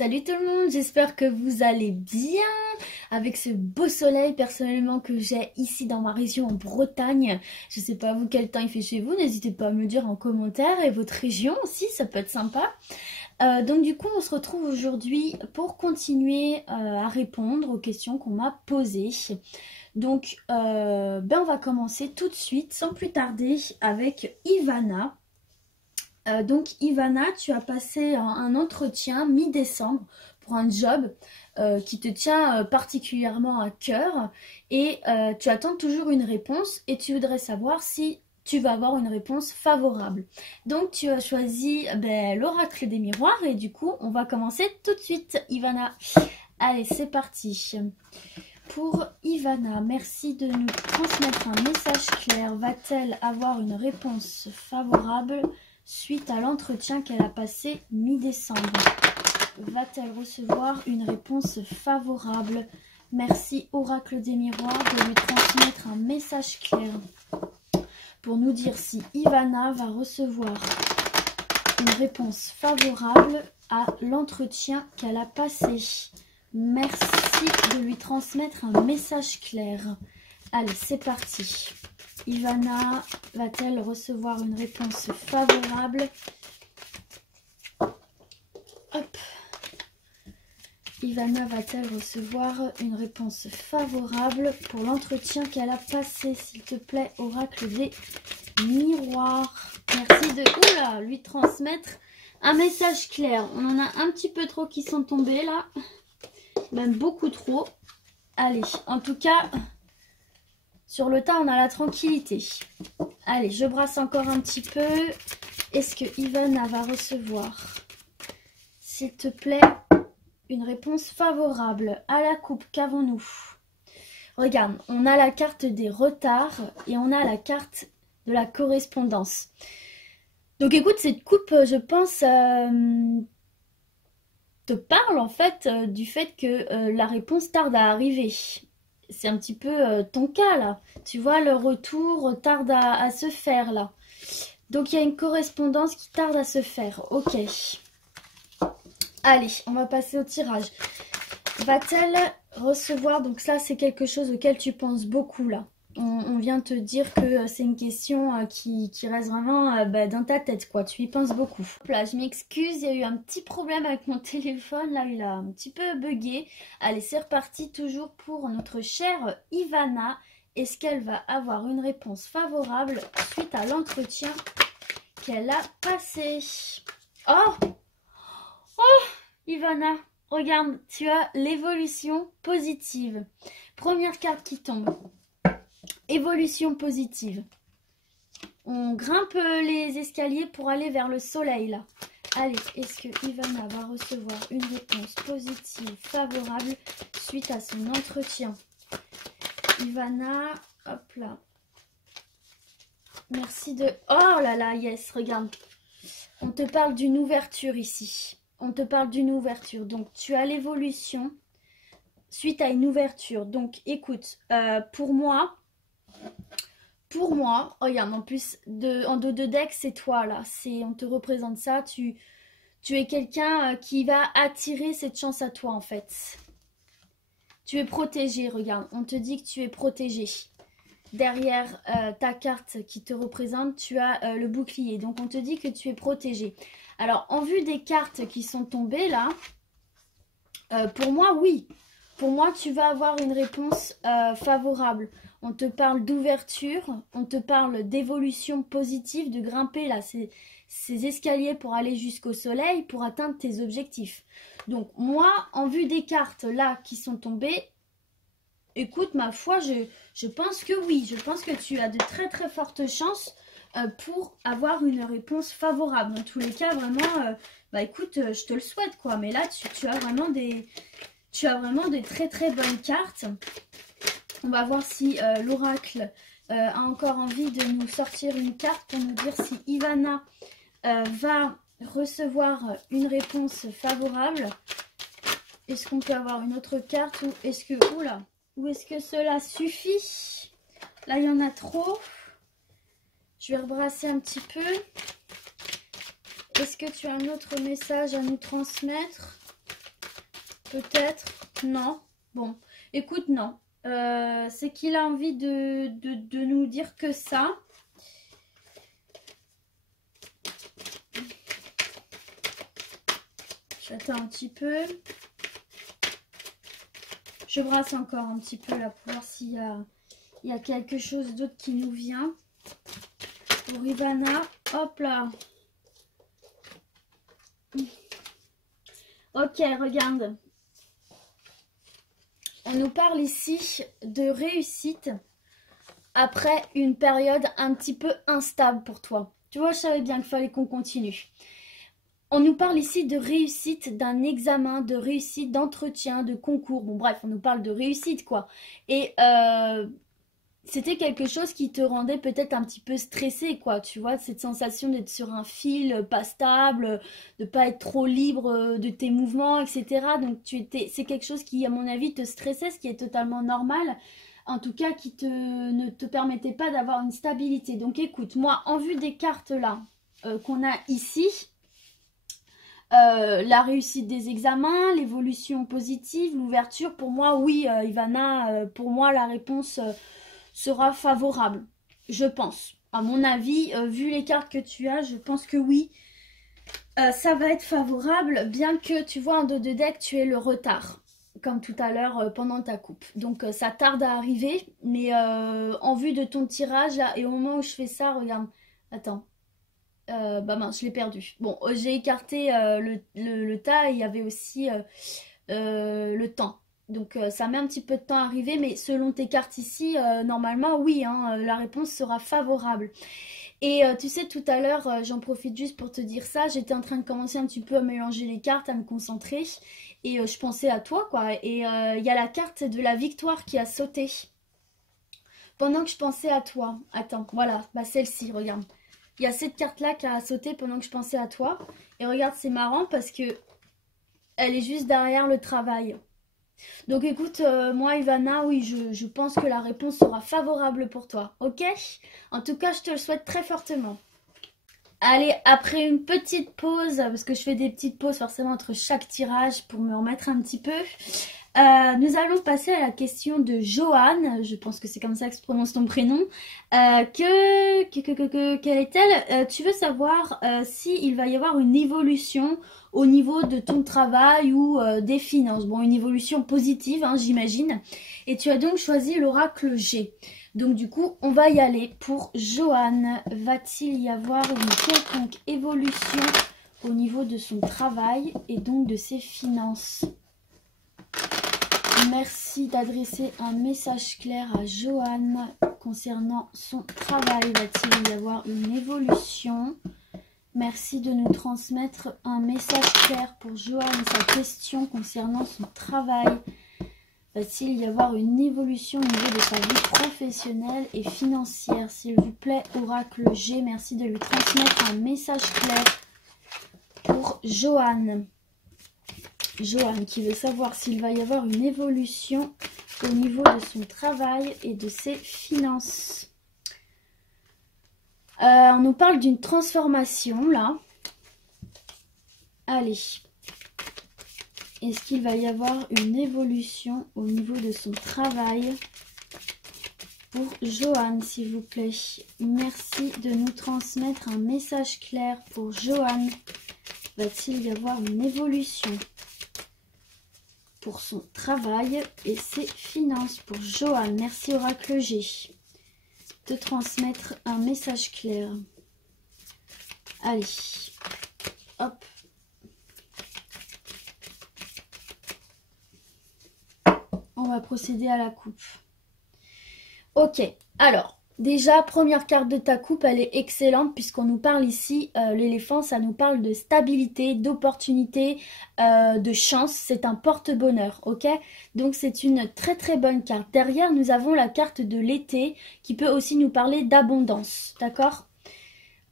Salut tout le monde, j'espère que vous allez bien avec ce beau soleil personnellement que j'ai ici dans ma région en Bretagne. Je sais pas vous quel temps il fait chez vous, n'hésitez pas à me le dire en commentaire et votre région aussi, ça peut être sympa. Donc du coup on se retrouve aujourd'hui pour continuer à répondre aux questions qu'on m'a posées. Donc on va commencer tout de suite sans plus tarder avec Ivana. Donc Ivana, tu as passé un entretien mi-décembre pour un job qui te tient particulièrement à cœur et tu attends toujours une réponse et tu voudrais savoir si tu vas avoir une réponse favorable. Donc tu as choisi l'oracle des miroirs et du coup on va commencer tout de suite Ivana. Allez, c'est parti. Pour Ivana, merci de nous transmettre un message clair. Va-t-elle avoir une réponse favorable suite à l'entretien qu'elle a passé mi-décembre? Va-t-elle recevoir une réponse favorable? Merci Oracle des Miroirs de lui transmettre un message clair pour nous dire si Ivana va recevoir une réponse favorable à l'entretien qu'elle a passé. Merci de lui transmettre un message clair. Allez, c'est parti. Ivana va-t-elle recevoir une réponse favorable? Hop. Ivana va-t-elle recevoir une réponse favorable pour l'entretien qu'elle a passé? S'il te plaît, oracle des miroirs. Merci de lui transmettre un message clair. On en a un petit peu trop qui sont tombés là. Même beaucoup trop. Allez, en tout cas... Sur le tas, on a la tranquillité. Allez, je brasse encore un petit peu. Est-ce que Ivana va recevoir, s'il te plaît, une réponse favorable à la coupe? Qu'avons-nous? Regarde, on a la carte des retards et on a la carte de la correspondance. Donc écoute, cette coupe, je pense, te parle en fait du fait que la réponse tarde à arriver. C'est un petit peu ton cas là. Tu vois, le retour tarde à se faire là. Donc il y a une correspondance qui tarde à se faire. Ok. Allez, on va passer au tirage. Va-t-elle recevoir... Donc ça, c'est quelque chose auquel tu penses beaucoup là. On vient te dire que c'est une question qui reste vraiment dans ta tête, quoi. Tu y penses beaucoup. Là, je m'excuse, il y a eu un petit problème avec mon téléphone. Là, il a un petit peu bugué. Allez, c'est reparti toujours pour notre chère Ivana. Est-ce qu'elle va avoir une réponse favorable suite à l'entretien qu'elle a passé? Oh! Oh! Ivana, regarde, tu as l'évolution positive. Première carte qui tombe. Évolution positive. On grimpe les escaliers pour aller vers le soleil là. Allez, est-ce que Ivana va recevoir une réponse positive, favorable suite à son entretien? Ivana, hop là. Merci de... Oh là là, yes, regarde. On te parle d'une ouverture ici. On te parle d'une ouverture. Donc, tu as l'évolution suite à une ouverture. Donc, écoute, pour moi, regarde, en plus, en dos de deck, c'est toi, là. On te représente ça. Tu es quelqu'un qui va attirer cette chance à toi, en fait. Tu es protégé, regarde. On te dit que tu es protégé. Derrière ta carte qui te représente, tu as le bouclier. Donc, on te dit que tu es protégé. Alors, en vue des cartes qui sont tombées, là, pour moi, oui. Pour moi, tu vas avoir une réponse favorable. On te parle d'ouverture, on te parle d'évolution positive, de grimper là ces escaliers pour aller jusqu'au soleil, pour atteindre tes objectifs. Donc moi, en vue des cartes là qui sont tombées, écoute, ma foi, je pense que oui. Je pense que tu as de très très fortes chances pour avoir une réponse favorable. Dans tous les cas, vraiment, écoute, je te le souhaite quoi. Mais là, tu as vraiment des... Tu as vraiment de très très bonnes cartes. On va voir si l'oracle a encore envie de nous sortir une carte pour nous dire si Ivana va recevoir une réponse favorable. Est-ce qu'on peut avoir une autre carte ou est-ce que... Oula, ou est-ce que cela suffit? Là, il y en a trop. Je vais rebrasser un petit peu. Est-ce que tu as un autre message à nous transmettre? Peut-être. Non. Bon. Écoute, non. C'est qu'il a envie de nous dire que ça. J'attends un petit peu. Je brasse encore un petit peu là pour voir s'il y a quelque chose d'autre qui nous vient. Pour Ivana. Hop là. Ok, regarde. On nous parle ici de réussite après une période un petit peu instable pour toi. Tu vois, je savais bien qu'il fallait qu'on continue. On nous parle ici de réussite d'un examen, de réussite d'entretien, de concours. Bon bref, on nous parle de réussite quoi. Et c'était quelque chose qui te rendait peut-être un petit peu stressé quoi. Tu vois, cette sensation d'être sur un fil pas stable, de pas être trop libre de tes mouvements, etc. Donc c'est quelque chose qui à mon avis te stressait, ce qui est totalement normal. En tout cas, qui ne te permettait pas d'avoir une stabilité. Donc écoute, moi en vue des cartes là qu'on a ici... la réussite des examens, l'évolution positive, l'ouverture, pour moi, oui, Ivana, pour moi, la réponse sera favorable, je pense. À mon avis, vu les cartes que tu as, je pense que oui, ça va être favorable, bien que, tu vois, en dos de deck, tu aies le retard, comme tout à l'heure pendant ta coupe. Donc, ça tarde à arriver, mais en vue de ton tirage, là, et au moment où je fais ça, regarde, attends. Bah mince, je l'ai perdu. Bon, j'ai écarté le tas et il y avait aussi le temps. Donc ça met un petit peu de temps à arriver, mais selon tes cartes ici, normalement, oui, hein, la réponse sera favorable. Et tu sais, tout à l'heure, j'en profite juste pour te dire ça, j'étais en train de commencer un petit peu à mélanger les cartes, à me concentrer, et je pensais à toi, quoi. Et il y a la carte de la victoire qui a sauté. Pendant que je pensais à toi. Attends, voilà, bah celle-ci, regarde. Il y a cette carte-là qui a sauté pendant que je pensais à toi. Et regarde, c'est marrant parce que elle est juste derrière le travail. Donc écoute, moi Ivana, oui, je pense que la réponse sera favorable pour toi. Ok? En tout cas, je te le souhaite très fortement. Allez, après une petite pause, parce que je fais des petites pauses forcément entre chaque tirage pour me remettre un petit peu. Nous allons passer à la question de Joanne, je pense que c'est comme ça que se prononce ton prénom. Quelle est-elle? Tu veux savoir s'il va y avoir une évolution au niveau de ton travail ou des finances. Bon, une évolution positive, hein, j'imagine. Et tu as donc choisi l'oracle G. Donc du coup, on va y aller pour Joanne. Va-t-il y avoir une quelconque évolution au niveau de son travail et donc de ses finances? Merci d'adresser un message clair à Joanne concernant son travail. Va-t-il y avoir une évolution? Merci de nous transmettre un message clair pour Joanne, sa question concernant son travail. Va-t-il y avoir une évolution au niveau de sa vie professionnelle et financière? S'il vous plaît, Oracle G, merci de lui transmettre un message clair pour Joanne. Joanne qui veut savoir s'il va y avoir une évolution au niveau de son travail et de ses finances. On nous parle d'une transformation là. Allez. Est-ce qu'il va y avoir une évolution au niveau de son travail pour Joanne, s'il vous plaît? Merci de nous transmettre un message clair pour Joanne. Va-t-il y avoir une évolution pour son travail et ses finances pour Joanne? Merci Oracle G de transmettre un message clair. Allez, hop. On va procéder à la coupe. Ok, alors, déjà, première carte de ta coupe, elle est excellente puisqu'on nous parle ici, l'éléphant, ça nous parle de stabilité, d'opportunité, de chance. C'est un porte-bonheur, ok? Donc, c'est une très très bonne carte. Derrière, nous avons la carte de l'été qui peut aussi nous parler d'abondance, d'accord?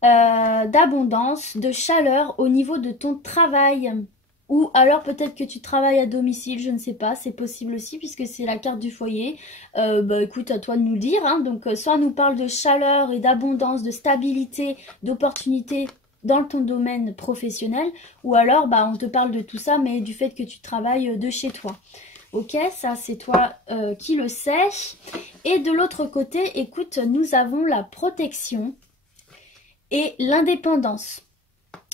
D'abondance, de chaleur au niveau de ton travail. Ou alors peut-être que tu travailles à domicile, je ne sais pas, c'est possible aussi puisque c'est la carte du foyer. Bah écoute, à toi de nous le dire, hein. Donc soit on nous parle de chaleur et d'abondance, de stabilité, d'opportunité dans ton domaine professionnel, ou alors bah, on te parle de tout ça, mais du fait que tu travailles de chez toi. Ok, ça c'est toi qui le sais. Et de l'autre côté, écoute, nous avons la protection et l'indépendance.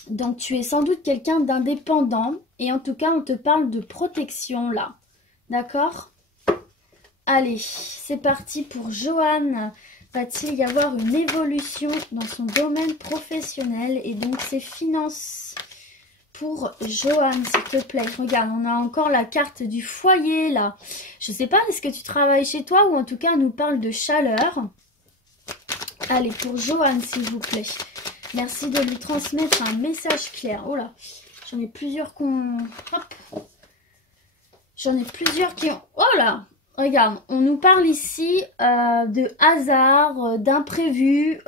Donc tu es sans doute quelqu'un d'indépendant, et en tout cas on te parle de protection là. D'accord? Allez, c'est parti pour Johan. Va-t-il y avoir une évolution dans son domaine professionnel et donc ses finances? Pour Johan, s'il te plaît. Regarde, on a encore la carte du foyer là. Je sais pas, est-ce que tu travailles chez toi ou en tout cas on nous parle de chaleur. Allez, pour Johan, s'il vous plaît. Merci de lui transmettre un message clair. Oh là, j'en ai plusieurs qu'on... Hop. J'en ai plusieurs qui ont... Oh là, regarde, on nous parle ici de hasard, d'imprévu.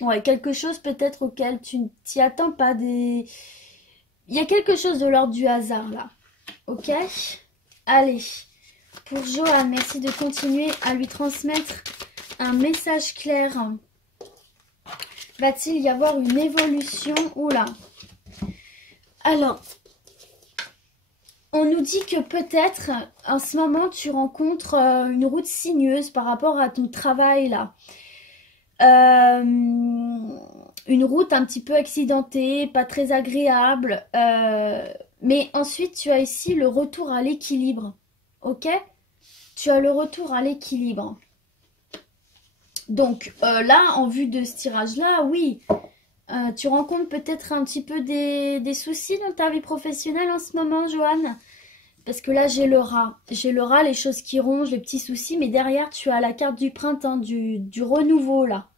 Ouais, quelque chose peut-être auquel tu ne t'y attends pas. Il y a quelque chose de l'ordre du hasard là. Ok? Allez, pour Johan, merci de continuer à lui transmettre un message clair. Va-t-il y avoir une évolution? Oula. Alors, on nous dit que peut-être en ce moment tu rencontres une route sinueuse par rapport à ton travail là. Une route un petit peu accidentée, pas très agréable. Mais ensuite tu as ici le retour à l'équilibre. Ok? Tu as le retour à l'équilibre. Donc là, en vue de ce tirage-là, oui, tu rencontres peut-être un petit peu des soucis dans ta vie professionnelle en ce moment, Johan. Parce que là, j'ai le rat. J'ai le rat, les choses qui rongent, les petits soucis. Mais derrière, tu as la carte du printemps, du renouveau, là.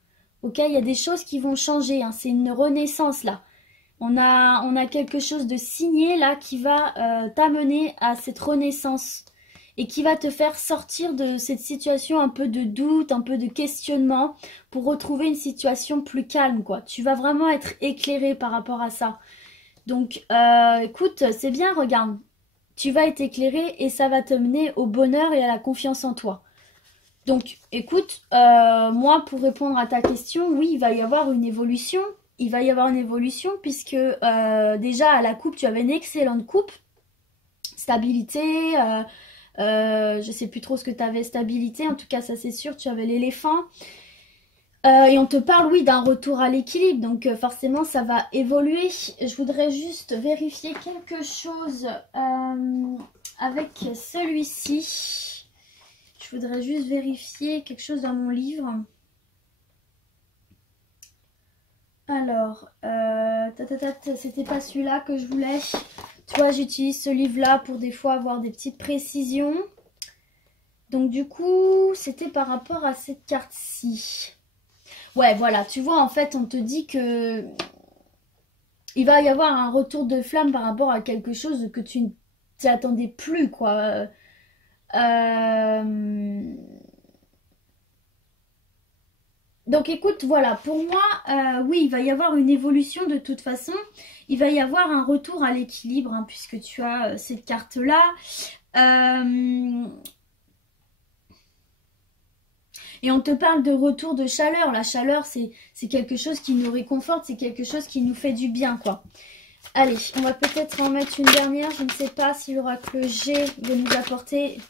Ok, il y a des choses qui vont changer. Hein. C'est une renaissance, là. On a quelque chose de signé, là, qui va t'amener à cette renaissance. Et qui va te faire sortir de cette situation un peu de doute, un peu de questionnement, pour retrouver une situation plus calme, quoi. Tu vas vraiment être éclairé par rapport à ça. Donc, écoute, c'est bien, regarde. Tu vas être éclairé et ça va te mener au bonheur et à la confiance en toi. Donc, écoute, moi, pour répondre à ta question, oui, il va y avoir une évolution. Il va y avoir une évolution puisque déjà, à la coupe, tu avais une excellente coupe. Stabilité, je sais plus trop ce que tu avais, stabilité, en tout cas ça c'est sûr, tu avais l'éléphant. Et on te parle oui d'un retour à l'équilibre, donc forcément ça va évoluer. Je voudrais juste vérifier quelque chose avec celui-ci. Je voudrais juste vérifier quelque chose dans mon livre. Alors, c'était pas celui-là que je voulais. Tu vois, j'utilise ce livre-là pour des fois avoir des petites précisions. Donc du coup, c'était par rapport à cette carte-ci. Ouais, voilà, tu vois, en fait, on te dit que il va y avoir un retour de flamme par rapport à quelque chose que tu ne t'y attendais plus, quoi. Donc écoute, voilà, pour moi, oui, il va y avoir une évolution de toute façon. Il va y avoir un retour à l'équilibre, hein, puisque tu as cette carte-là. Et on te parle de retour de chaleur. La chaleur, c'est quelque chose qui nous réconforte, c'est quelque chose qui nous fait du bien, quoi. Allez, on va peut-être en mettre une dernière. Je ne sais pas si l'oracle G va nous apporter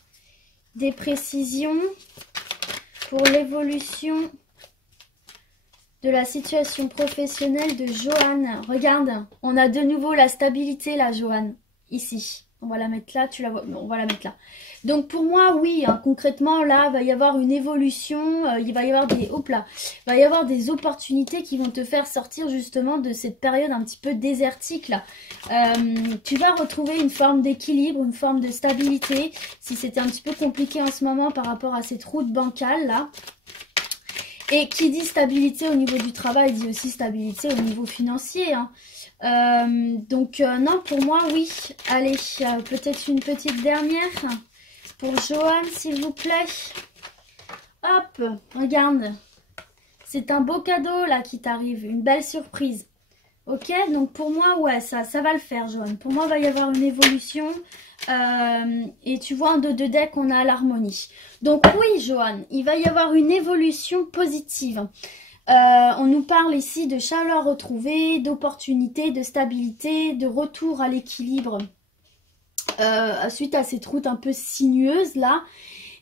des précisions pour l'évolution de la situation professionnelle de Johan. Regarde, on a de nouveau la stabilité là, Johan. Ici. On va la mettre là, tu la vois. Non, on va la mettre là. Donc pour moi, oui, hein, concrètement, là, il va y avoir une évolution. Il va y avoir des... Hop là. Il va y avoir des opportunités qui vont te faire sortir justement de cette période un petit peu désertique là. Tu vas retrouver une forme d'équilibre, une forme de stabilité. Si c'était un petit peu compliqué en ce moment par rapport à cette route bancale là. Et qui dit stabilité au niveau du travail, dit aussi stabilité au niveau financier. Hein. Donc non, pour moi, oui. Allez, peut-être une petite dernière pour Johan, s'il vous plaît. Hop, regarde. C'est un beau cadeau là qui t'arrive, une belle surprise. Ok, donc pour moi, ouais, ça va le faire, Johan. Pour moi, il va y avoir une évolution. Et tu vois, en dos de deck, on a l'harmonie. Donc oui, Johan, il va y avoir une évolution positive. On nous parle ici de chaleur retrouvée, d'opportunité, de stabilité, de retour à l'équilibre suite à cette route un peu sinueuse là.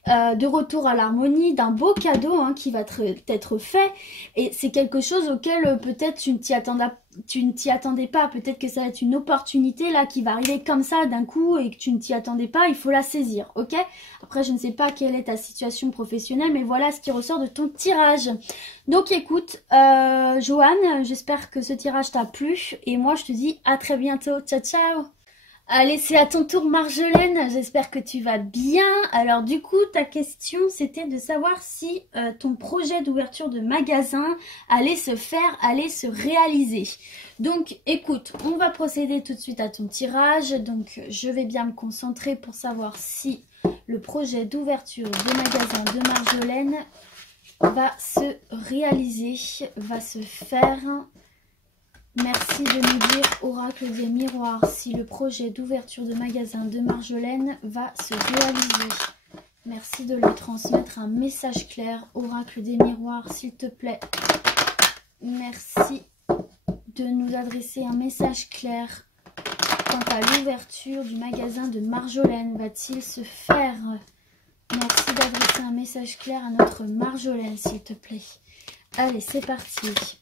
De retour à l'harmonie, d'un beau cadeau hein, qui va t'être fait. Et c'est quelque chose auquel peut-être tu ne t'y attendais pas. Peut-être que ça va être une opportunité là qui va arriver comme ça d'un coup et que tu ne t'y attendais pas. Il faut la saisir, ok? Après, je ne sais pas quelle est ta situation professionnelle, mais voilà ce qui ressort de ton tirage. Donc écoute, Joanne, j'espère que ce tirage t'a plu. Et moi, je te dis à très bientôt. Ciao, ciao! Allez, c'est à ton tour Marjolaine, j'espère que tu vas bien. Alors du coup, ta question c'était de savoir si ton projet d'ouverture de magasin allait se faire, allait se réaliser. Donc écoute, on va procéder tout de suite à ton tirage. Donc je vais bien me concentrer pour savoir si le projet d'ouverture de magasin de Marjolaine va se réaliser, va se faire. Merci de nous dire, oracle des miroirs, si le projet d'ouverture de magasin de Marjolaine va se réaliser. Merci de lui transmettre un message clair, oracle des miroirs, s'il te plaît. Merci de nous adresser un message clair quant à l'ouverture du magasin de Marjolaine. Va-t-il se faire? Merci d'adresser un message clair à notre Marjolaine, s'il te plaît. Allez, c'est parti.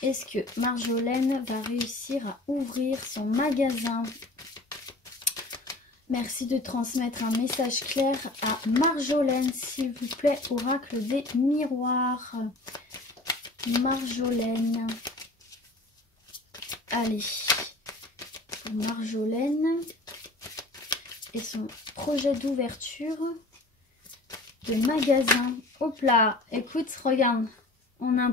Est-ce que Marjolaine va réussir à ouvrir son magasin? Merci de transmettre un message clair à Marjolaine, s'il vous plaît, oracle des miroirs. Marjolaine. Allez. Marjolaine et son projet d'ouverture de magasin. Hop là, écoute, regarde. On a un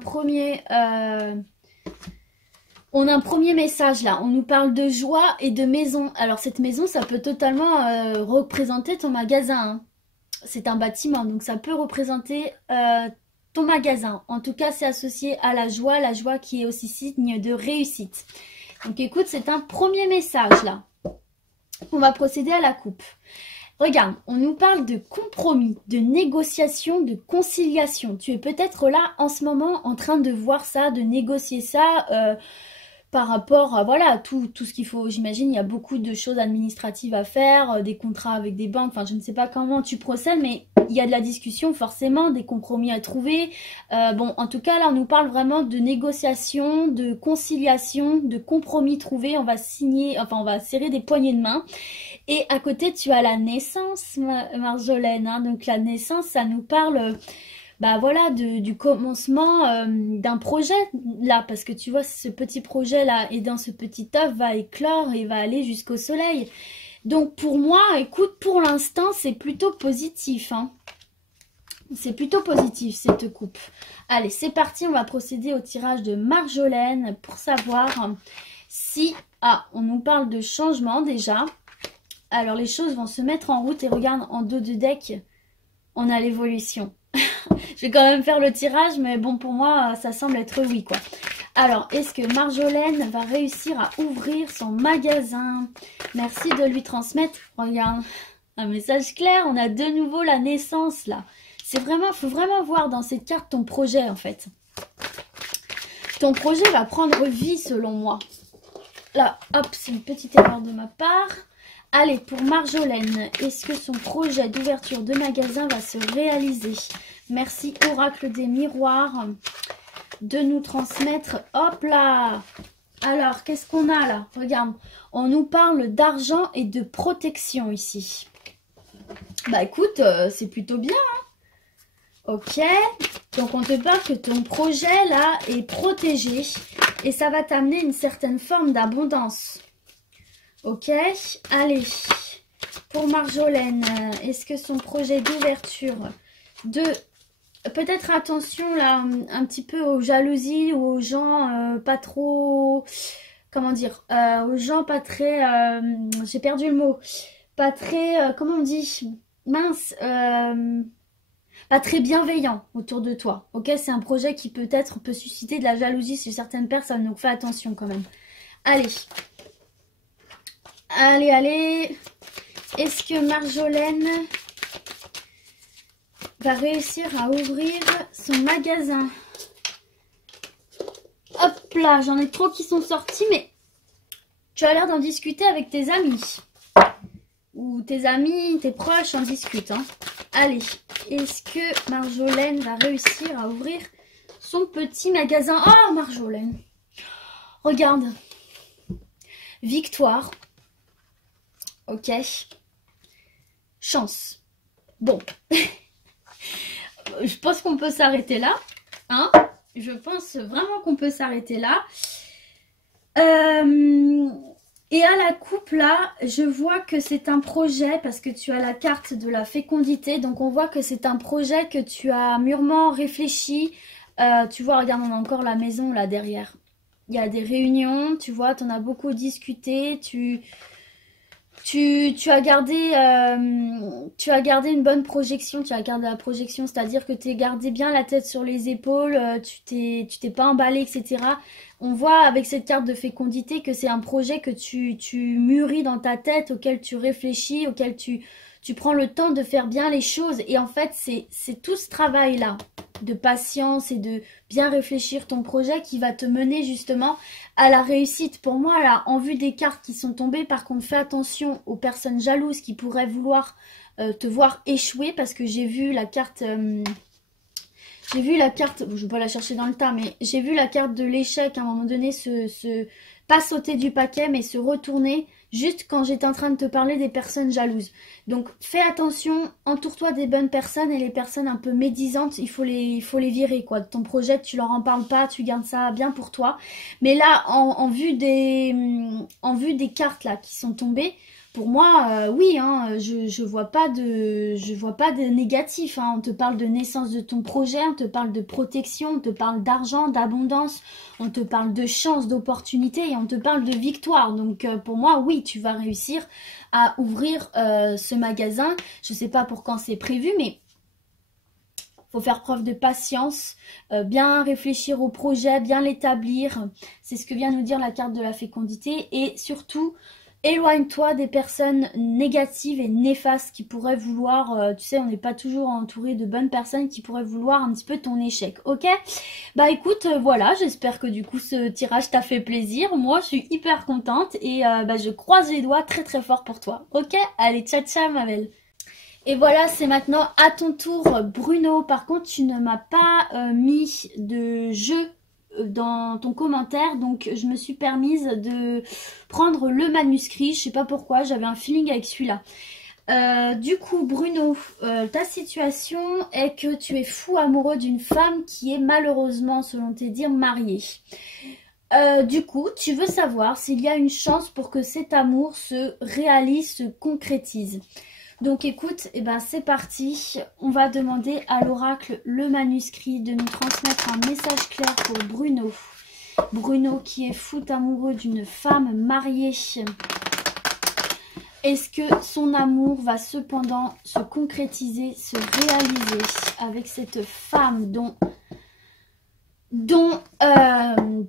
premier message là, on nous parle de joie et de maison. Alors cette maison, ça peut totalement représenter ton magasin. Hein. C'est un bâtiment, donc ça peut représenter ton magasin. En tout cas, c'est associé à la joie qui est aussi signe de réussite. Donc écoute, c'est un premier message là. On va procéder à la coupe. Regarde, on nous parle de compromis, de négociation, de conciliation. Tu es peut-être là en ce moment en train de voir ça, de négocier ça par rapport à voilà, tout ce qu'il faut. J'imagine il y a beaucoup de choses administratives à faire, des contrats avec des banques. Enfin, je ne sais pas comment tu procèdes, mais il y a de la discussion forcément, des compromis à trouver. Bon, en tout cas, là, on nous parle vraiment de négociation, de conciliation, de compromis trouvé. On va signer, enfin, on va serrer des poignées de main. Et à côté, tu as la naissance, Marjolaine. Hein. Donc la naissance, ça nous parle bah voilà, du commencement d'un projet là. Parce que tu vois, ce petit projet-là et dans ce petit œuf va éclore et va aller jusqu'au soleil. Donc pour moi, écoute, pour l'instant, c'est plutôt positif. Hein. C'est plutôt positif cette coupe. Allez, c'est parti, on va procéder au tirage de Marjolaine pour savoir si... Ah, on nous parle de changement déjà. Alors les choses vont se mettre en route et regarde en dos de deck, on a l'évolution. Je vais quand même faire le tirage, mais bon pour moi ça semble être oui quoi. Alors est-ce que Marjolaine va réussir à ouvrir son magasin? Merci de lui transmettre, regarde, un message clair, on a de nouveau la naissance là. C'est vraiment, faut vraiment voir dans cette carte ton projet en fait. Ton projet va prendre vie selon moi. Là, hop, c'est une petite erreur de ma part. Allez, pour Marjolaine, est-ce que son projet d'ouverture de magasin va se réaliser? Merci, oracle des miroirs, de nous transmettre. Hop là! Alors, qu'est-ce qu'on a là? Regarde, on nous parle d'argent et de protection ici. Bah écoute, c'est plutôt bien. Hein, ok, donc on te parle que ton projet là est protégé et ça va t'amener une certaine forme d'abondance. Ok, allez, pour Marjolaine, est-ce que son projet d'ouverture de... Peut-être attention là, un petit peu aux jalousies ou aux gens pas trop... Comment dire, aux gens pas très... J'ai perdu le mot. Pas très... comment on dit? Mince, pas très bienveillant autour de toi. Ok, c'est un projet qui peut-être peut susciter de la jalousie chez certaines personnes, donc fais attention quand même. Allez. Allez, allez. Est-ce que Marjolaine va réussir à ouvrir son magasin? là, j'en ai trop qui sont sortis, mais tu as l'air d'en discuter avec tes amis. Ou tes amis, tes proches en discutent. Hein. Allez, est-ce que Marjolaine va réussir à ouvrir son petit magasin? Oh, Marjolaine, regarde. Victoire. Ok. Chance. Bon. Je pense qu'on peut s'arrêter là. Hein? Je pense vraiment qu'on peut s'arrêter là. Et à la coupe là, je vois que c'est un projet parce que tu as la carte de la fécondité. Donc on voit que c'est un projet que tu as mûrement réfléchi. Tu vois, regarde, on a encore la maison là derrière. Il y a des réunions, tu vois, tu en as beaucoup discuté. Tu as gardé une bonne projection, tu as gardé la projection, c'est-à-dire que tu as gardé bien la tête sur les épaules, tu t'es pas emballé, etc. On voit avec cette carte de fécondité que c'est un projet que tu mûris dans ta tête, auquel tu réfléchis, auquel tu prends le temps de faire bien les choses. Et en fait, c'est tout ce travail-là de patience et de bien réfléchir ton projet qui va te mener justement à la réussite. Pour moi, là, en vue des cartes qui sont tombées, par contre, fais attention aux personnes jalouses qui pourraient vouloir te voir échouer, parce que j'ai vu la carte... je vais pas la chercher dans le tas, mais j'ai vu la carte de l'échec à un moment donné pas sauter du paquet, mais se retourner juste quand j'étais en train de te parler des personnes jalouses. Donc fais attention, entoure-toi des bonnes personnes, et les personnes un peu médisantes, il faut les virer quoi. De ton projet, tu leur en parles pas, tu gardes ça bien pour toi. Mais là, en vue des cartes là qui sont tombées, pour moi, oui, hein, je vois pas de négatif. Hein. On te parle de naissance de ton projet, on te parle de protection, on te parle d'argent, d'abondance, on te parle de chance, d'opportunité, et on te parle de victoire. Donc pour moi, oui, tu vas réussir à ouvrir ce magasin. Je sais pas pour quand c'est prévu, mais faut faire preuve de patience, bien réfléchir au projet, bien l'établir. C'est ce que vient nous dire la carte de la fécondité, et surtout éloigne-toi des personnes négatives et néfastes qui pourraient vouloir, tu sais, on n'est pas toujours entouré de bonnes personnes qui pourraient vouloir un petit peu ton échec, ok? Bah écoute, voilà, j'espère que du coup ce tirage t'a fait plaisir. Moi, je suis hyper contente et je croise les doigts très très fort pour toi, ok? Allez, ciao ciao ma belle. Et voilà, c'est maintenant à ton tour, Bruno. Par contre, tu ne m'as pas mis de jeu dans ton commentaire, donc je me suis permise de prendre le manuscrit. Je sais pas pourquoi, j'avais un feeling avec celui-là. Du coup, Bruno, ta situation est que tu es fou amoureux d'une femme qui est malheureusement, selon tes dires, mariée. Du coup, tu veux savoir s'il y a une chance pour que cet amour se réalise, se concrétise. Donc écoute, c'est parti. On va demander à l'oracle le manuscrit de nous transmettre un message clair pour Bruno. Bruno qui est fou amoureux d'une femme mariée. Est-ce que son amour va cependant se concrétiser, se réaliser avec cette femme dont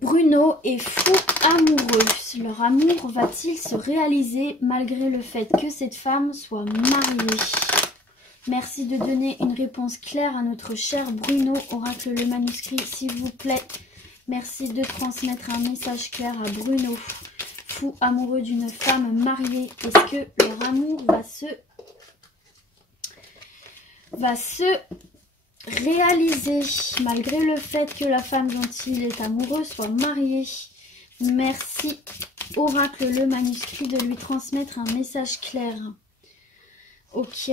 Bruno est fou amoureux? Leur amour va-t-il se réaliser malgré le fait que cette femme soit mariée? Merci de donner une réponse claire à notre cher Bruno. Oracle le manuscrit, s'il vous plaît. Merci de transmettre un message clair à Bruno, fou amoureux d'une femme mariée. Est-ce que leur amour va se réaliser malgré le fait que la femme dont il est amoureux soit mariée? Merci Oracle le manuscrit de lui transmettre un message clair. Ok,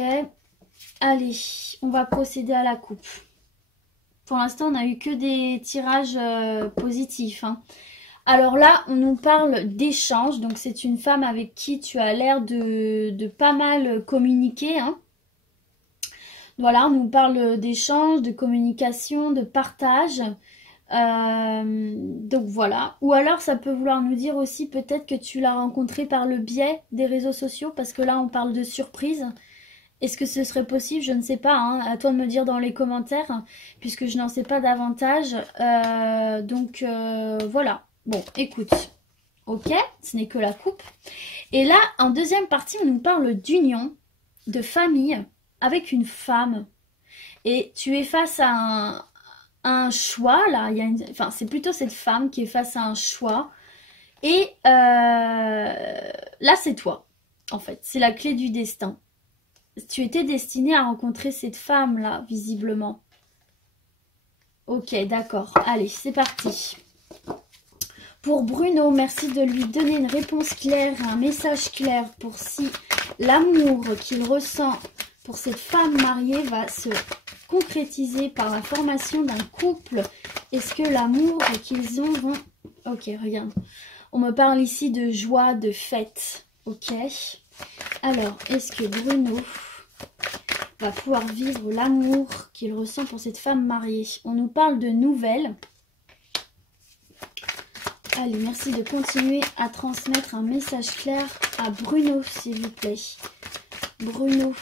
allez, on va procéder à la coupe. Pour l'instant, on n'a eu que des tirages positifs. Hein. Alors là, on nous parle d'échange. Donc c'est une femme avec qui tu as l'air de pas mal communiquer. Hein. Voilà, on nous parle d'échange, de communication, de partage. Donc voilà. Ou alors ça peut vouloir nous dire aussi peut-être que tu l'as rencontré par le biais des réseaux sociaux, parce que là on parle de surprise. Est-ce que ce serait possible? Je ne sais pas, hein. À toi de me dire dans les commentaires, puisque je n'en sais pas davantage. Voilà. Bon, écoute. Ok, ce n'est que la coupe. Et là, en deuxième partie, on nous parle d'union, de famille, avec une femme. Et tu es face à un choix, là. Enfin, c'est plutôt cette femme qui est face à un choix. Et là, c'est toi, en fait. C'est la clé du destin. Tu étais destiné à rencontrer cette femme-là, visiblement. Ok, d'accord. Allez, c'est parti. Pour Bruno, merci de lui donner une réponse claire, un message clair pour si l'amour qu'il ressent pour cette femme mariée va se concrétiser par la formation d'un couple. Est-ce que l'amour qu'ils ont vont... Ok, regarde. On me parle ici de joie, de fête. Ok. Alors, est-ce que Bruno va pouvoir vivre l'amour qu'il ressent pour cette femme mariée? On nous parle de nouvelles. Allez, merci de continuer à transmettre un message clair à Bruno, s'il vous plaît. Bruno.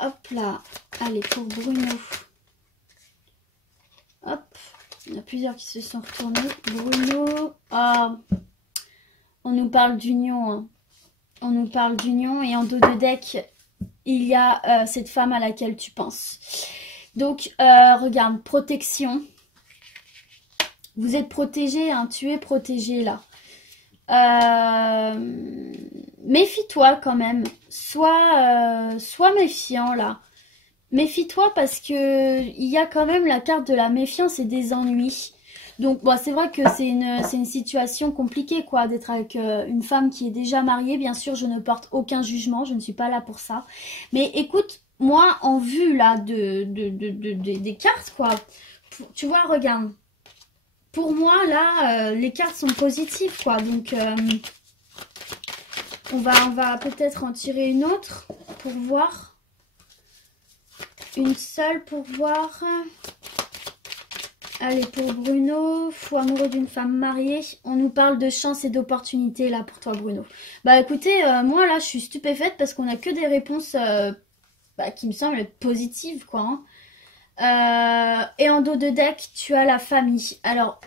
Hop là. Allez, pour Bruno. Hop. Il y en a plusieurs qui se sont retournés. Bruno. Ah. On nous parle d'union. Hein. On nous parle d'union. Et en dos de deck, il y a cette femme à laquelle tu penses. Donc, regarde. Protection. Vous êtes protégé, hein, tu es protégé là. Méfie-toi quand même. Sois méfiant là. Méfie-toi parce que il y a quand même la carte de la méfiance et des ennuis. Donc bon, c'est vrai que c'est une situation compliquée quoi, d'être avec une femme qui est déjà mariée. Bien sûr, je ne porte aucun jugement, je ne suis pas là pour ça. Mais écoute, moi en vue là des cartes quoi, tu vois, regarde. Pour moi, là, les cartes sont positives, quoi. Donc, on va peut-être en tirer une autre pour voir. Une seule pour voir. Allez, pour Bruno, fou amoureux d'une femme mariée. On nous parle de chance et d'opportunité, là, pour toi, Bruno. Bah, écoutez, moi, là, je suis stupéfaite parce qu'on a que des réponses qui me semblent positives, quoi. Hein. Et en dos de deck, tu as la famille. Alors,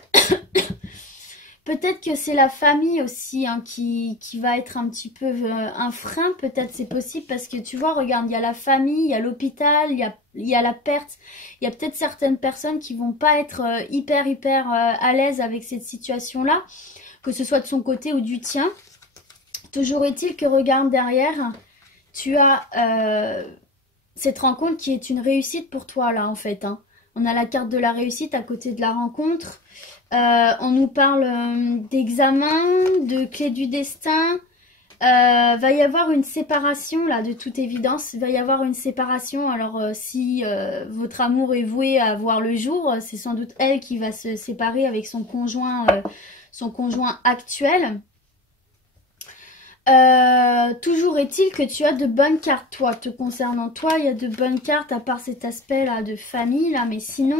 peut-être que c'est la famille aussi hein, qui va être un petit peu un frein. Peut-être c'est possible parce que tu vois, regarde, il y a la famille, il y a l'hôpital, il y a la perte. Il y a peut-être certaines personnes qui vont pas être hyper à l'aise avec cette situation-là, que ce soit de son côté ou du tien. Toujours est-il que regarde derrière, tu as... cette rencontre qui est une réussite pour toi là en fait. Hein. On a la carte de la réussite à côté de la rencontre. On nous parle d'examen, de clé du destin. Va y avoir une séparation là de toute évidence. Va y avoir une séparation. Alors si votre amour est voué à voir le jour, c'est sans doute elle qui va se séparer avec son conjoint actuel. Toujours est-il que tu as de bonnes cartes, toi, te concernant. Toi, il y a de bonnes cartes, à part cet aspect-là de famille, là. Mais sinon,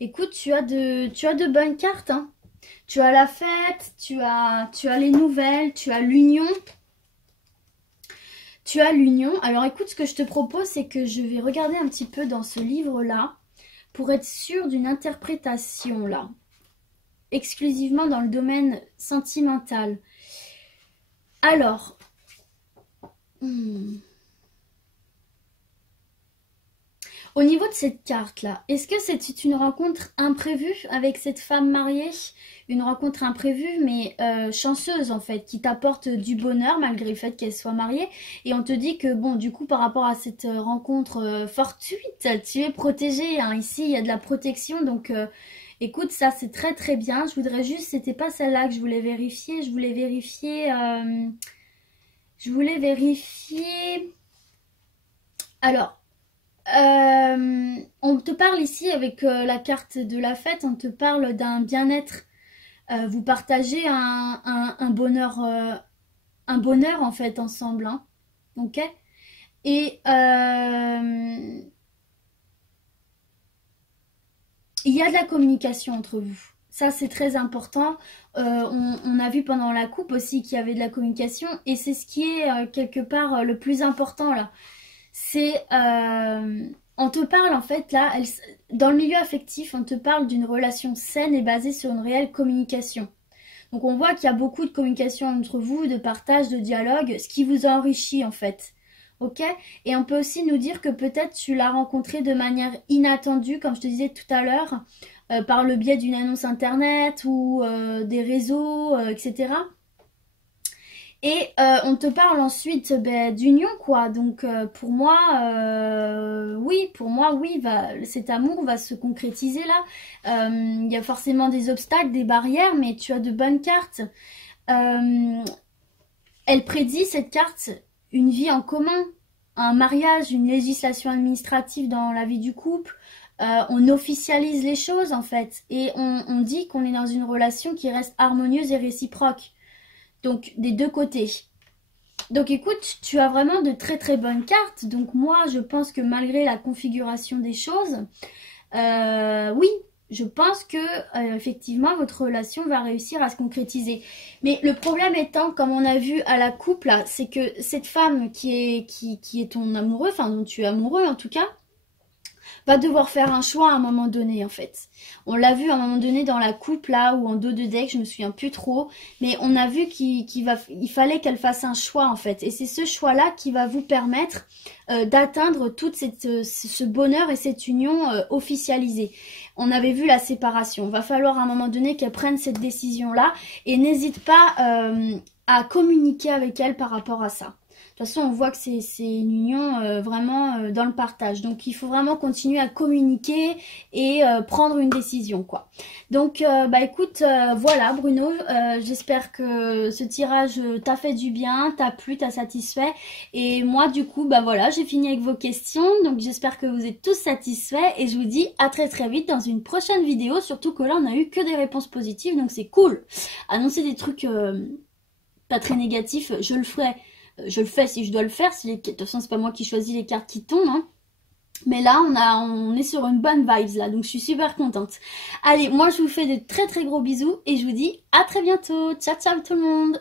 écoute, tu as de bonnes cartes, hein. Tu as la fête, tu as les nouvelles, tu as l'union. Tu as l'union. Alors, écoute, ce que je te propose, c'est que je vais regarder un petit peu dans ce livre-là pour être sûre d'une interprétation, là. Exclusivement dans le domaine sentimental. Alors, au niveau de cette carte-là, est-ce que c'est une rencontre imprévue avec cette femme mariée? Une rencontre imprévue, mais chanceuse en fait, qui t'apporte du bonheur malgré le fait qu'elle soit mariée. Et on te dit que, bon, du coup, par rapport à cette rencontre fortuite, tu es protégée. Hein. Ici, il y a de la protection, donc... écoute, ça c'est très bien. Je voudrais juste, c'était pas celle-là que je voulais vérifier. Je voulais vérifier. Alors, on te parle ici avec la carte de la fête. On te parle d'un bien-être. Vous partagez un bonheur en fait ensemble. Hein, ok? Et il y a de la communication entre vous. Ça, c'est très important. On a vu pendant la coupe aussi qu'il y avait de la communication. Et c'est ce qui est quelque part le plus important là. C'est... on te parle en fait là, dans le milieu affectif, on te parle d'une relation saine et basée sur une réelle communication. Donc on voit qu'il y a beaucoup de communication entre vous, de partage, de dialogue, ce qui vous enrichit en fait. ok? Et on peut aussi nous dire que peut-être tu l'as rencontré de manière inattendue, comme je te disais tout à l'heure, par le biais d'une annonce internet ou des réseaux, etc. Et on te parle ensuite ben, d'union, quoi. Donc pour moi, oui, cet amour va se concrétiser là. Il y a forcément des obstacles, des barrières, mais tu as de bonnes cartes. Euh, Elle prédit, cette carte, une vie en commun, un mariage, une législation administrative dans la vie du couple. On officialise les choses en fait. Et on dit qu'on est dans une relation qui reste harmonieuse et réciproque. Donc des deux côtés. Donc écoute, tu as vraiment de très très bonnes cartes. Donc moi, je pense que malgré la configuration des choses, oui, je pense que effectivement votre relation va réussir à se concrétiser. Mais le problème étant, comme on a vu à la coupe là, c'est que cette femme qui est ton amoureux, enfin dont tu es amoureux en tout cas, va devoir faire un choix à un moment donné en fait. On l'a vu à un moment donné dans la coupe là ou en dos de deck, je me souviens plus trop, mais on a vu qu'il fallait qu'elle fasse un choix en fait. Et c'est ce choix là qui va vous permettre d'atteindre toute ce bonheur et cette union officialisée. On avait vu la séparation. Il va falloir à un moment donné qu'elle prenne cette décision là et n'hésite pas à communiquer avec elle par rapport à ça. De toute façon, on voit que c'est une union vraiment dans le partage. Donc, il faut vraiment continuer à communiquer et prendre une décision, quoi. Donc, bah écoute, voilà Bruno, j'espère que ce tirage t'a fait du bien, t'a plu, t'a satisfait. Et moi, du coup, bah voilà, j'ai fini avec vos questions. Donc, j'espère que vous êtes tous satisfaits. Et je vous dis à très très vite dans une prochaine vidéo. Surtout que là, on a eu que des réponses positives, donc c'est cool. Annoncer des trucs pas très négatifs, je le ferai. Je le fais si je dois le faire. De toute façon, c'est pas moi qui choisis les cartes qui tombent. Hein. Mais là, on est sur une bonne vibes là. Donc, je suis super contente. Allez, moi, je vous fais de très très gros bisous. Et je vous dis à très bientôt. Ciao, ciao tout le monde.